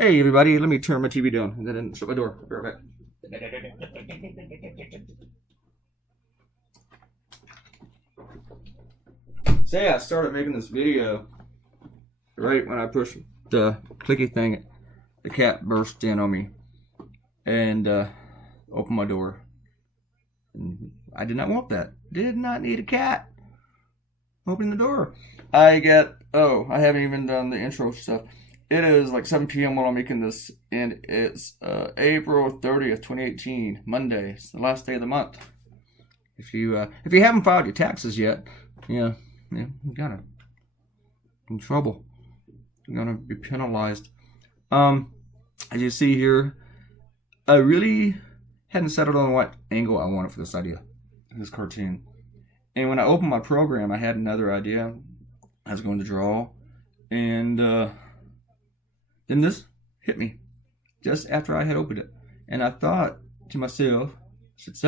Hey everybody, let me turn my TV down and then shut my door. I'll be right back. So yeah, I started making this video right when I pushed the clicky thing. The cat burst in on me and opened my door. And I did not want that. Did not need a cat opening the door. I haven't even done the intro stuff. It is like 7 p.m. while I'm making this, and it's April 30th, 2018, Monday. It's the last day of the month. If you haven't filed your taxes yet, you gotta in trouble. You're gonna be penalized. As you see here, I really hadn't settled on what angle I wanted for this idea, this cartoon. And when I opened my program, I had another idea I was going to draw, and then this hit me just after I had opened it. And I thought to myself, if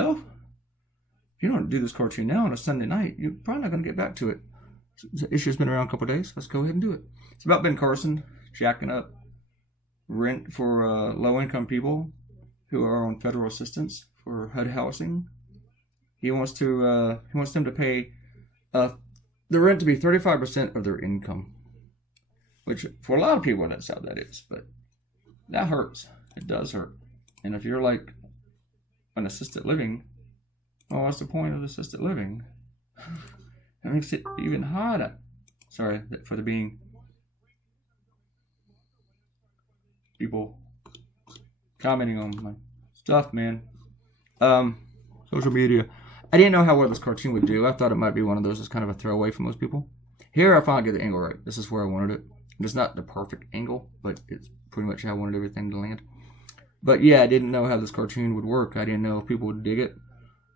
you don't do this cartoon now on a Sunday night, you're probably not going to get back to it. The issue's been around a couple of days. Let's go ahead and do it. It's about Ben Carson jacking up rent for low-income people who are on federal assistance for HUD housing. He wants them to pay the rent to be 35% of their income. Which, for a lot of people, that's how that is. But that hurts. It does hurt. And if you're like an assisted living, well, what's the point of assisted living? That makes it even harder. Sorry for the being. People commenting on my stuff, man. Social media. I didn't know how well this cartoon would do. I thought it might be one of those that's kind of a throwaway for most people. Here, I finally get the angle right. This is where I wanted it. It's not the perfect angle, but it's pretty much how I wanted everything to land. But yeah, I didn't know how this cartoon would work. I didn't know if people would dig it,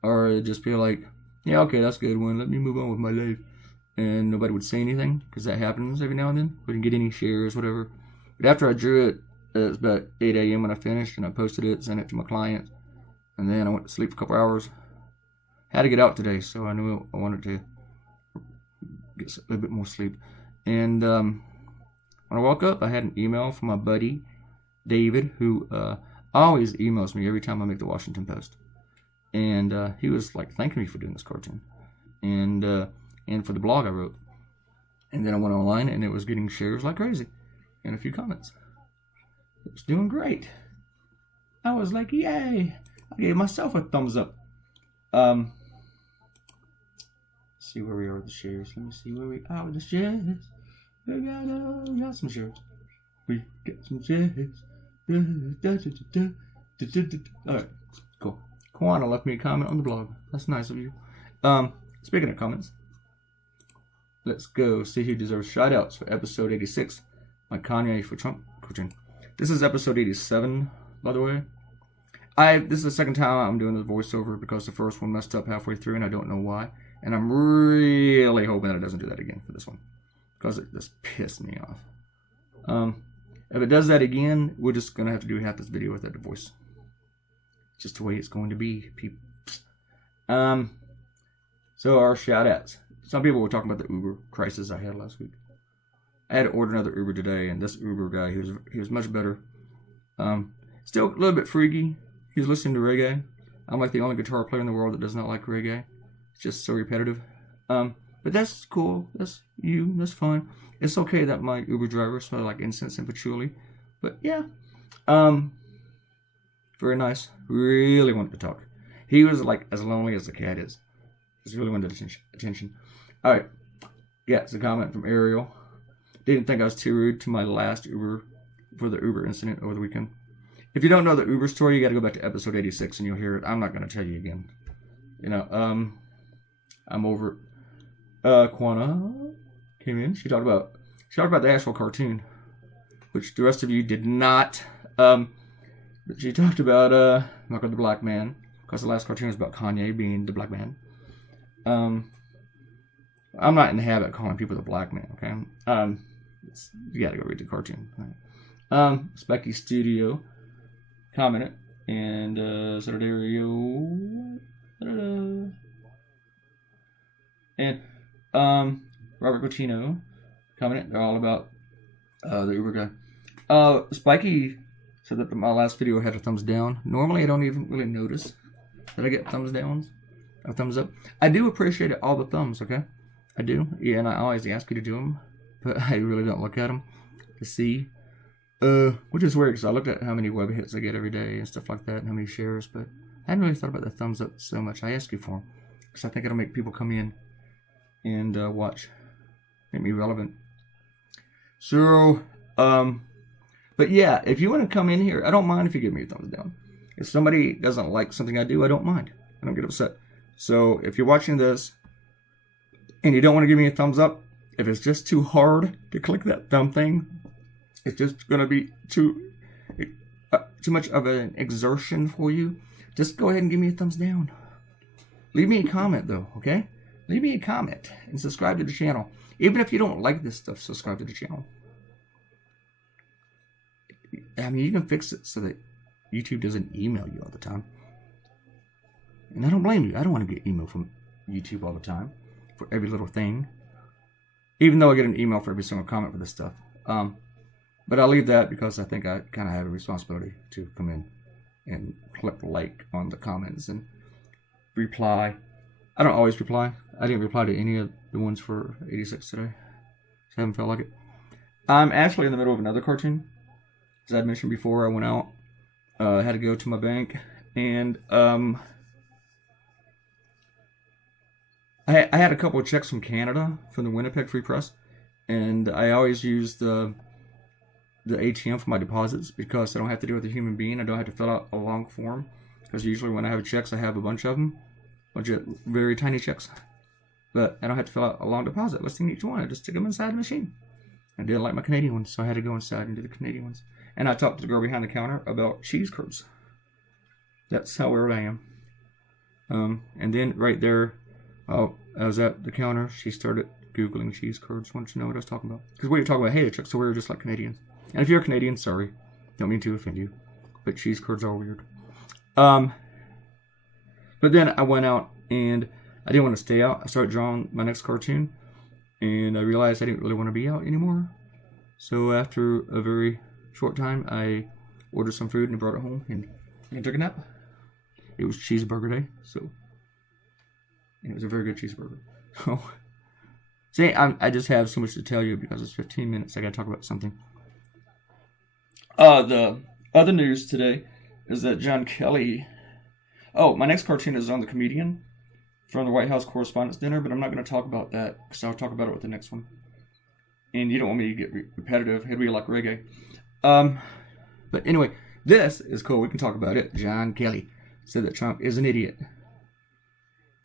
or it'd just be like, yeah, okay, that's a good one. Let me move on with my life. And nobody would say anything, because that happens every now and then. We didn't get any shares, whatever. But after I drew it, it was about 8 a.m. when I finished, and I posted it, sent it to my client. And then I went to sleep for a couple hours. Had to get out today, so I knew I wanted to get a little bit more sleep. And when I woke up, I had an email from my buddy, David, who always emails me every time I make the Washington Post. And he was like thanking me for doing this cartoon. And for the blog I wrote. And then I went online, and it was getting shares like crazy. And a few comments. It was doing great. I was like, yay. I gave myself a thumbs up. See where we are with the shares. Let me see where we are with the shares. We got some shares. We got some shares. Alright, cool. Kwana left me a comment on the blog. That's nice of you. Speaking of comments, let's go see who deserves shoutouts for episode 86. My Kanye for Trump cartoon. This is episode 87, by the way. This is the second time I'm doing this voiceover because the first one messed up halfway through and I don't know why. And I'm really hoping that it doesn't do that again for this one, because it just pissed me off. If it does that again, we're just going to have to do half this video without the voice. Just the way it's going to be, people. So our shout-outs. Some people were talking about the Uber crisis I had last week. I had to order another Uber today, and this Uber guy, he was much better. Still a little bit freaky. He was listening to reggae. I'm like the only guitar player in the world that does not like reggae. It's just so repetitive. But that's cool. That's you. That's fine. It's okay that my Uber driver smelled like incense and patchouli. But yeah. Very nice. Really wanted to talk. He was like as lonely as the cat is. Just really wanted attention. Alright. Yeah, it's a comment from Ariel. Didn't think I was too rude to my last Uber for the Uber incident over the weekend. If you don't know the Uber story, you got to go back to episode 86 and you'll hear it. I'm not going to tell you again. I'm over it. Kwana came in. She talked about the actual cartoon, which the rest of you did not. But she talked about Michael the Black Man, because the last cartoon was about Kanye being the black man. I'm not in the habit of calling people the black man, okay? You gotta go read the cartoon. Right. Specky Studio commented, and and Robert Cotino commented. They're all about the Uber guy. Spiky said that my last video had a thumbs down. Normally, I don't even really notice that I get thumbs downs or thumbs up. I do appreciate all the thumbs, okay? I do. Yeah, and I always ask you to do them, but I really don't look at them to see. Which is weird because I looked at how many web hits I get every day and stuff like that and how many shares, but I hadn't really thought about the thumbs up so much. I ask you for them because I think it'll make people come in and watch, make me relevant. So, but yeah, if you want to come in here, I don't mind if you give me a thumbs down. If somebody doesn't like something I do, I don't mind. I don't get upset. So if you're watching this and you don't want to give me a thumbs up, if it's just too hard to click that thumb thing, it's just going to be too much of an exertion for you, just go ahead and give me a thumbs down. Leave me a comment though, okay? Leave me a comment and subscribe to the channel. Even if you don't like this stuff, subscribe to the channel. I mean, you can fix it so that YouTube doesn't email you all the time. And I don't blame you. I don't want to get email from YouTube all the time for every little thing. Even though I get an email for every single comment for this stuff. But I'll leave that because I think I kind of have a responsibility to come in and click like on the comments and reply. I don't always reply. I didn't reply to any of the ones for 86 today. I haven't felt like it. I'm actually in the middle of another cartoon. As I mentioned before, I went out. I had to go to my bank. And I had a couple of checks from Canada, from the Winnipeg Free Press. And I always use the ATM for my deposits because I don't have to deal with a human being. I don't have to fill out a long form. Because usually when I have checks, I have a bunch of them. A bunch of very tiny checks. But I don't have to fill out a long deposit listing each one. I just stick them inside the machine. I didn't like my Canadian ones, so I had to go inside and do the Canadian ones. And I talked to the girl behind the counter about cheese curds. That's how weird I am. And then right there, I was at the counter. She started Googling cheese curds. Wanted to know what I was talking about. Because we were talking about hater trucks, so we were just like Canadians. And if you're a Canadian, sorry. Don't mean to offend you. But cheese curds are weird. But then I went out and I didn't want to stay out. I started drawing my next cartoon. And I realized I didn't really want to be out anymore. So after a very short time, I ordered some food and brought it home and took a nap. It was cheeseburger day, and it was a very good cheeseburger. So, see, I just have so much to tell you because it's 15 minutes. I got to talk about something. The other news today is that John Kelly. Oh, my next cartoon is on the comedian from the White House Correspondents' Dinner, but I'm not going to talk about that because I'll talk about it with the next one. And you don't want me to get repetitive. It'll be like reggae. But anyway, this is cool. We can talk about it. John Kelly said that Trump is an idiot.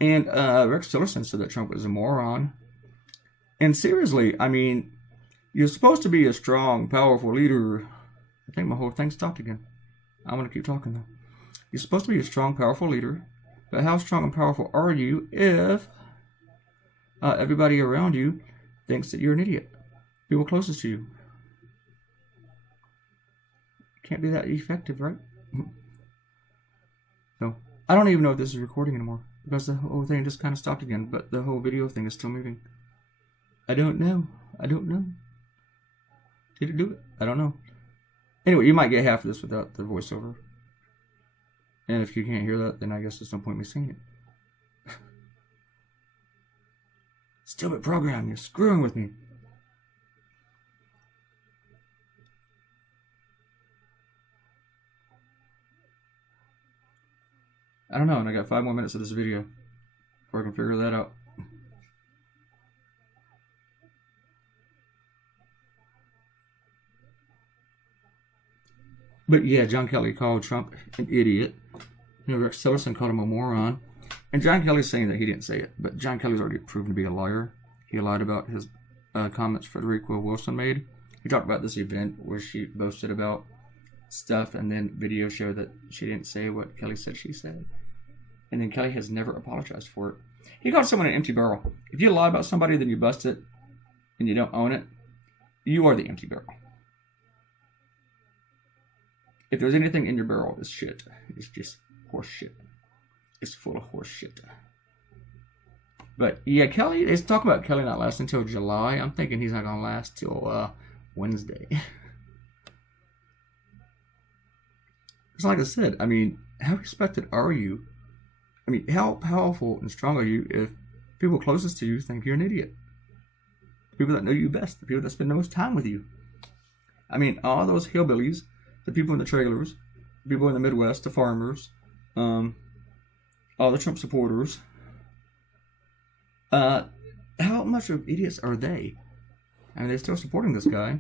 And Rex Tillerson said that Trump is a moron. And seriously, I mean, you're supposed to be a strong, powerful leader. I think my whole thing stopped again. I'm going to keep talking though. You're supposed to be a strong, powerful leader. But how strong and powerful are you if everybody around you thinks that you're an idiot? People closest to you. Can't be that effective, right? So, I don't even know if this is recording anymore. Because the whole thing just kind of stopped again. But the whole video thing is still moving. I don't know. Did it do it? I don't know. Anyway, you might get half of this without the voiceover. And if you can't hear that, then I guess there's no point in me saying it. Stupid program, you're screwing with me. I don't know, and I got 5 more minutes of this video before I can figure that out. But yeah, John Kelly called Trump an idiot. You know, Rex Tillerson called him a moron. And John Kelly's saying that he didn't say it, but John Kelly's already proven to be a liar. He lied about his comments Frederica Wilson made. He talked about this event where she boasted about stuff, and then video showed that she didn't say what Kelly said she said. And then Kelly has never apologized for it. He called someone an empty barrel. If you lie about somebody, then you bust it, and you don't own it, you are the empty barrel. If there's anything in your barrel, it's shit. It's just horse shit. It's full of horse shit. But yeah, Kelly, let's talk about Kelly not lasting until July. I'm thinking he's not going to last till Wednesday. It's like I said, I mean, how respected are you? I mean, how powerful and strong are you if people closest to you think you're an idiot? The people that know you best, the people that spend the most time with you. I mean, all those hillbillies, the people in the trailers, the people in the Midwest, the farmers, all the Trump supporters. How much of idiots are they? I mean, they're still supporting this guy. And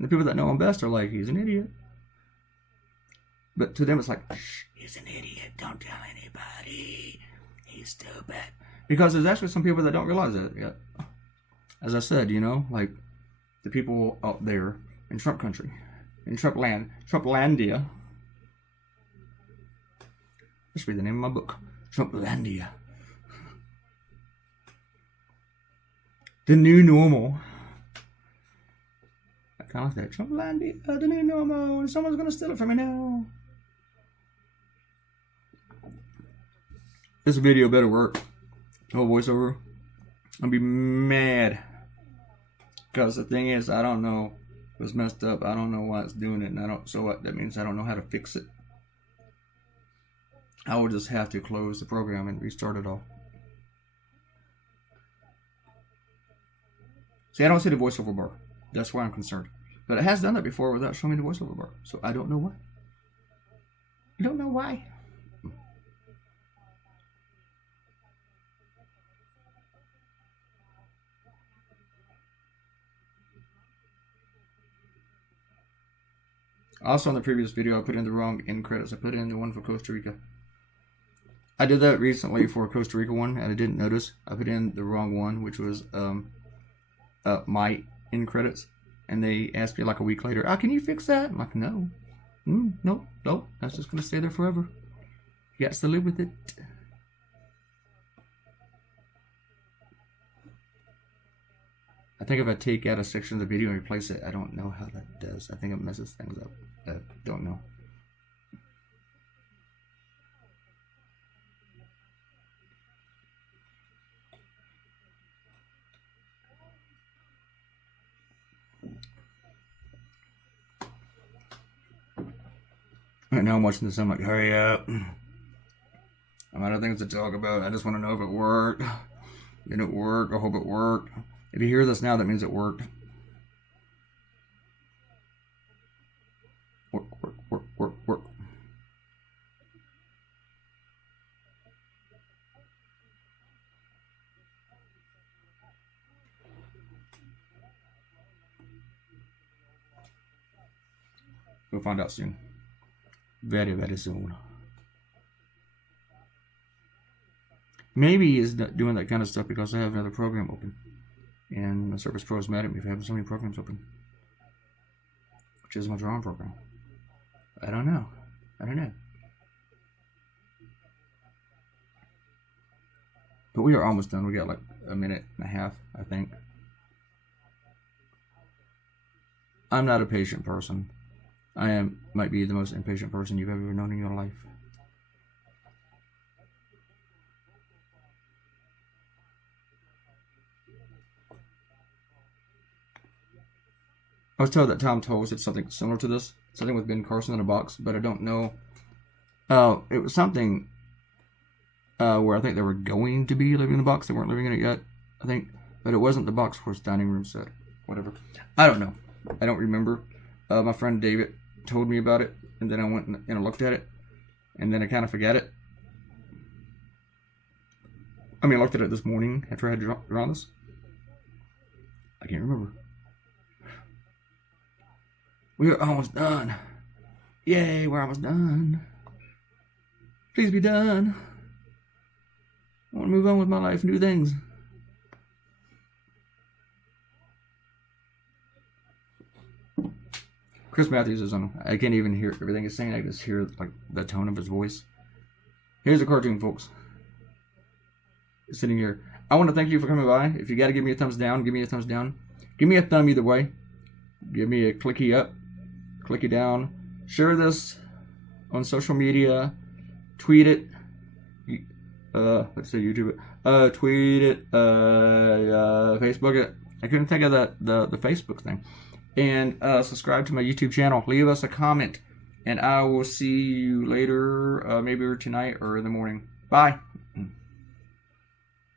the people that know him best are like, he's an idiot. But to them, it's like, shh, he's an idiot. Don't tell anybody. He's stupid. Because there's actually some people that don't realize that yet. As I said, you know, like the people out there in Trump country, in Trump land, Trumplandia. This should be the name of my book, Trumplandia. The new normal. I kind of like that. Trumplandia, the new normal. And someone's going to steal it from me now. This video better work. The whole voiceover. I'll be mad. Because the thing is, I don't know. It was messed up. I don't know why it's doing it. And I don't. So what? That means I don't know how to fix it. I will just have to close the program and restart it all. See, I don't see the voiceover bar. That's why I'm concerned. But it has done that before without showing me the voiceover bar. So I don't know why. I don't know why. Also, in the previous video, I put in the wrong end credits. I put in the one for Costa Rica. I did that recently for a Costa Rica one, and I didn't notice. I put in the wrong one, which was my end credits. And they asked me like a week later, can you fix that? I'm like, no. Nope. That's just going to stay there forever. You got to live with it. I think if I take out a section of the video and replace it, I don't know how that does. I think it messes things up. I don't know. Right now I'm watching this, I'm like, hurry up. I'm out of things to talk about. I just want to know if it worked. Did it work? I hope it worked. If you hear this now, that means it worked. Work. We'll find out soon. Very, very soon. Maybe he's doing that kind of stuff because I have another program open. And the Surface Pro is mad at me for having so many programs open. Which is my drawing program. I don't know. But we are almost done. We got like a minute and a half, I think. I'm not a patient person. Might be the most impatient person you've ever known in your life. I was told that Tom Toll said something similar to this. Something with Ben Carson in a box, but I don't know. It was something where I think they were going to be living in the box. They weren't living in it yet, I think. But it wasn't the box for his dining room set. Whatever. I don't know. I don't remember. My friend David told me about it, and then I went and I looked at it, and then I kind of forgot it. I mean, I looked at it this morning after I had drawn this. I can't remember. We are almost done. Yay, we're almost done. Please be done. I want to move on with my life and do things. Chris Matthews is on. I can't even hear everything he's saying. I just hear like the tone of his voice. Here's a cartoon, folks. Sitting here. I want to thank you for coming by. If you got to give me a thumbs down, give me a thumbs down. Give me a thumb either way. Give me a clicky up, clicky down. Share this on social media. Tweet it. Let's say YouTube it. Tweet it. Facebook it. I couldn't think of the Facebook thing. And subscribe to my YouTube channel. Leave us a comment. And I will see you later, maybe tonight or in the morning. Bye.